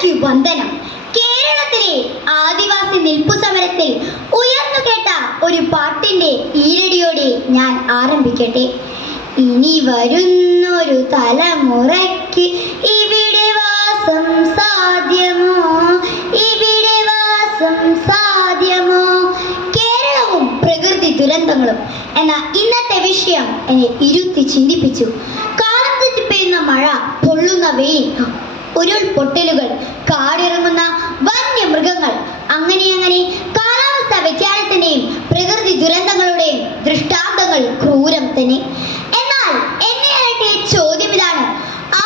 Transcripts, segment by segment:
പ്രകൃതിക്ക് വന്ദനം. കേരളത്തിലെ ആദിവാസി നിൽപ്പു സമരത്തിൽ ഉയർന്നു കേട്ട ഒരു പാട്ടിന്റെ ഈരടിയോടെ ഞാൻ ആരംഭിക്കട്ടെ. ഇനി വരുന്നൊരു തലമുറയ്ക്ക് ഇവിടെ വാസം സാധ്യമോ, ഇവിടെ വാസം സാധ്യമോ. കേരളവും പ്രകൃതി ദുരന്തങ്ങളും എന്ന ഇന്നത്തെ വിഷയം എന്നെ ഇരുത്തി ചിന്തിപ്പിച്ചു. കാലം തെറ്റി പെയ്യുന്ന മഴ, പൊള്ളുന്ന വെയിൽ, ഉരുൾപൊട്ടലുകൾ, കാടിറങ്ങുന്ന വന്യമൃഗങ്ങൾ, അങ്ങനെ കാലാവസ്ഥാ വ്യതിയാനത്തിന്റെയും പ്രകൃതി ദുരന്തങ്ങളുടെയും ദൃഷ്ടാന്തങ്ങൾ ക്രൂരം തന്നെ. എന്നാൽ എന്നെ അലട്ടിയ ചോദ്യം ഇതാണ്: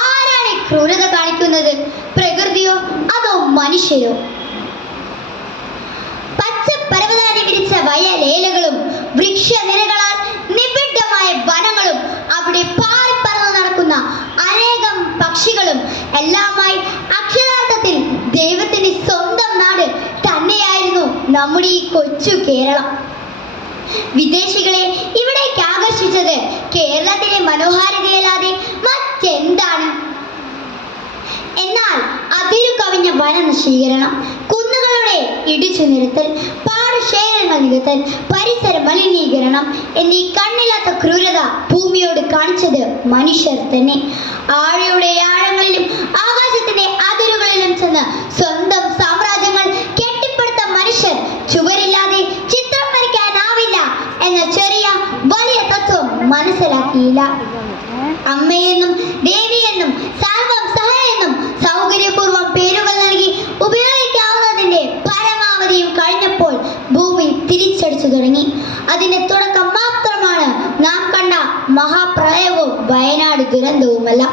ആരാണ് ക്രൂരത കാണിക്കുന്നത്? പ്രകൃതിയോ അതോ മനുഷ്യരോ? പച്ച പരവതാനി വിരിച്ച വയലേലകളും വൃക്ഷനിരകളാൽ നിബിഡമായ വനങ്ങളും അവിടെ പാറിപ്പറന്നു നടക്കുന്ന അനേകം പക്ഷികളും എല്ലാമായി അക്ഷരാർത്ഥത്തിൽ ദൈവത്തിന്റെ സ്വന്തം നാട് തന്നെയായിരുന്നു നമ്മുടെ ഈ കൊച്ചു കേരളം. വിദേശികളെ ഇവിടേക്ക് ആകർഷിച്ചത് കേരളത്തിലെ മനോഹാരിതയല്ലാതെ മറ്റെന്താണ്? എന്നാൽ അതിരു കവിഞ്ഞ വനനശീകരണം, കുന്നുകളുടെ ഇടിച്ചു നിരത്തൽ, പാടശേഖരങ്ങൾ നികത്തൽ, പരിസര മലിനീകരണം എന്നീ കണ്ണില്ലാത്ത ക്രൂരത ഭൂമിയോട് കാണിച്ചത് മനുഷ്യർ തന്നെ. ആഴയുടെ ആഴങ്ങളിലും ആകാശത്തിന്റെ അതിരുകളിലും ചെന്ന് സ്വന്തം സാമ്രാജ്യങ്ങൾ കെട്ടിപ്പടുത്ത മനുഷ്യർ ചുവരില്ലാതെ ചിത്രം വരയ്ക്കാനാവില്ല എന്ന ചെറിയ വലിയ തത്വം മനസ്സിലാക്കിയില്ല. അമ്മയെന്നും ദേവിയെന്നും സർവം സഹായെന്നും സൗകര്യപൂർവ്വം പേരുകൾ നൽകി ഉപയോഗിക്കാവുന്നതിന്റെ പരമാവധിയും കഴിഞ്ഞപ്പോൾ ഭൂമി തിരിച്ചടിച്ചു തുടങ്ങി. അതിന്റെ തുടക്കം മാത്രമാണ് നാം കണ്ട മഹാപ്രളയവും വയനാട് ദുരന്തവുമല്ല.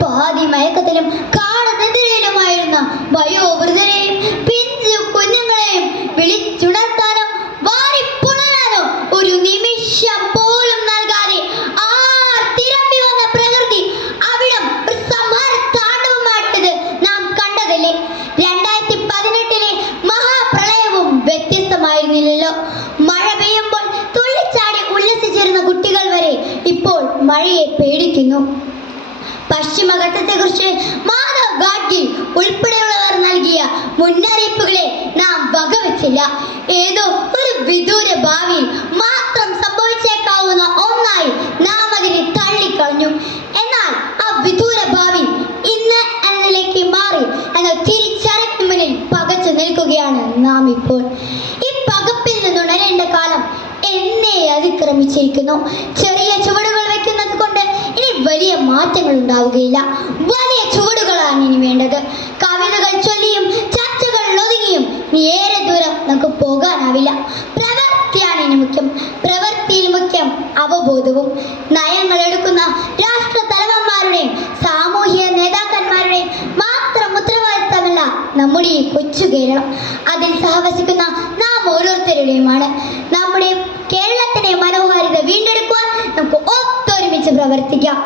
പാതി മയക്കത്തിലും കാടനെതിരയിലുമായിരുന്ന വയോവൃദ്ധരെയും പിഞ്ചു കുഞ്ഞുങ്ങളെയും വിളിച്ചുണർത്താനോ വാരിപ്പുണരാനോ ഒരു നിമിഷം പോലും നൽകാതെ തിരമ്പി വന്ന പ്രകൃതി അവിടം ഒരു സംഹാര താണ്ഡവമായിട്ടത് നാം കണ്ടതല്ലേ. 2018 മഹാപ്രളയവും വ്യത്യസ്തമായിരുന്നില്ലല്ലോ. മഴ പെയ്യുമ്പോൾ തുള്ളിച്ചാടി ഉല്ലസിച്ചിരുന്ന കുട്ടികൾ വരെ ഇപ്പോൾ മഴയെ പേടിക്കുന്നു. പശ്ചിമഘട്ടത്തെക്കുറിച്ച് മാധവ് ഗാഡ്ഗിൽ ഉൾപ്പെടെയുള്ളവർ നൽകിയ മുന്നറിയിപ്പുകളെ നാം വകവെച്ചില്ല. ഏതോ ഒരു വിദൂര ഭാവിയിൽ മാത്രം സംഭവിച്ചേക്കാവുന്ന ഒന്നായി നാം അതിനെ തള്ളിക്കളഞ്ഞു. എന്നാൽ ആ വിദൂര ഭാവി ഇന്ന് എന്നതിലേക്ക് മാറി എന്ന തിരിച്ചറിവിന് മുന്നിൽ പകച്ചു നിൽക്കുകയാണ് നാം ഇപ്പോൾ. ഈ പകപ്പിൽ നിന്നുണരേണ്ട കാലം എന്നെ അതിക്രമിച്ചിരിക്കുന്നു. ചെറിയ ചുവടുകൾ വെക്കുന്നത് കൊണ്ട് ഇനി വലിയ മാറ്റങ്ങൾ ഉണ്ടാവുകയില്ല. വലിയ ചുവടുകളാണ് ഇനി വേണ്ടത്. കവിതകൾ ചൊല്ലിയും ചർച്ചകൾ ഒതുങ്ങിയും ഇനി ഏറെ ദൂരം നമുക്ക് പോകാനാവില്ല. പ്രവൃത്തിയാണ് ഇനി മുഖ്യം. പ്രവൃത്തിയിൽ മുഖ്യം അവബോധവും. നയങ്ങൾ എടുക്കുന്ന രാഷ്ട്ര തലവന്മാരുടെയും സാമൂഹ്യ നേതാക്കന്മാരുടെയും മാത്രം ഉത്തരവാദിത്തമല്ല നമ്മുടെ ഈ കൊച്ചു കേരളം. അതിൽ സഹവസിക്കുന്ന നാം ഓരോരുത്തരുടെയുമാണ്. നമ്മുടെ കേരളത്തിനെ മനോഹാരിത വീണ്ടെടുക്കുവാൻ നമുക്ക് ഒത്തൊരുമിച്ച് പ്രവർത്തിക്കാം.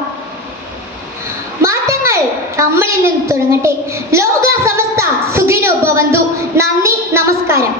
മാറ്റങ്ങൾ നമ്മളിൽ നിന്ന് തുടങ്ങട്ടെ. ലോക സമസ്ത സുഖിനോ ഭവന്തു. നന്ദി, നമസ്കാരം.